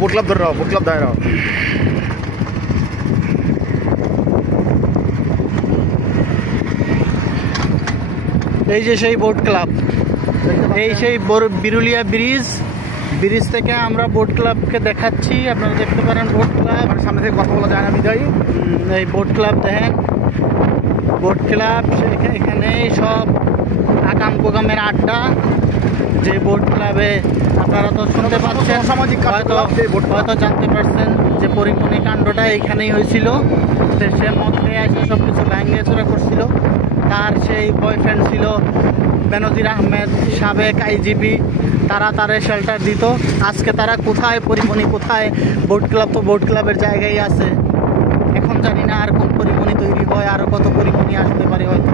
Boat club ধরে boat club দাঁড়াও। এই যে সেই বোট ক্লাব, এই সেই বিরুলিয়া ব্রিজ থেকে আমরা বোট ক্লাবকে দেখাচ্ছি। আপনারা দেখতে পারেন বোট ক্লাব, সামনে থেকে কথা বলা যায় না বিদায়। এই বোট ক্লাব দেখেন, বোট ক্লাব এখানে সব আকাম কোকামের আড্ডা। যে বোট ক্লাবে আপনারা তো শুনতে পাচ্ছেন, হয়তো জানতে পারছেন যে পরিমণি কাণ্ডটা এইখানেই হয়েছিল। সে মধ্যে এসে সব কিছু ভাঙিয়েচোরা করছিল। তার সেই বয়ফ্রেন্ড ছিল বেনজির আহমেদ, সাবেক আইজিপি। তারা তারে শেল্টার দিত। আজকে তারা কোথায়, পরিমণি কোথায়? বোট ক্লাব তো বোট ক্লাবের জায়গায় আছে। এখন জানি না আর কোন পরিমণি তৈরি হয়, আরও কত পরিমণি আসতে পারে হয়তো।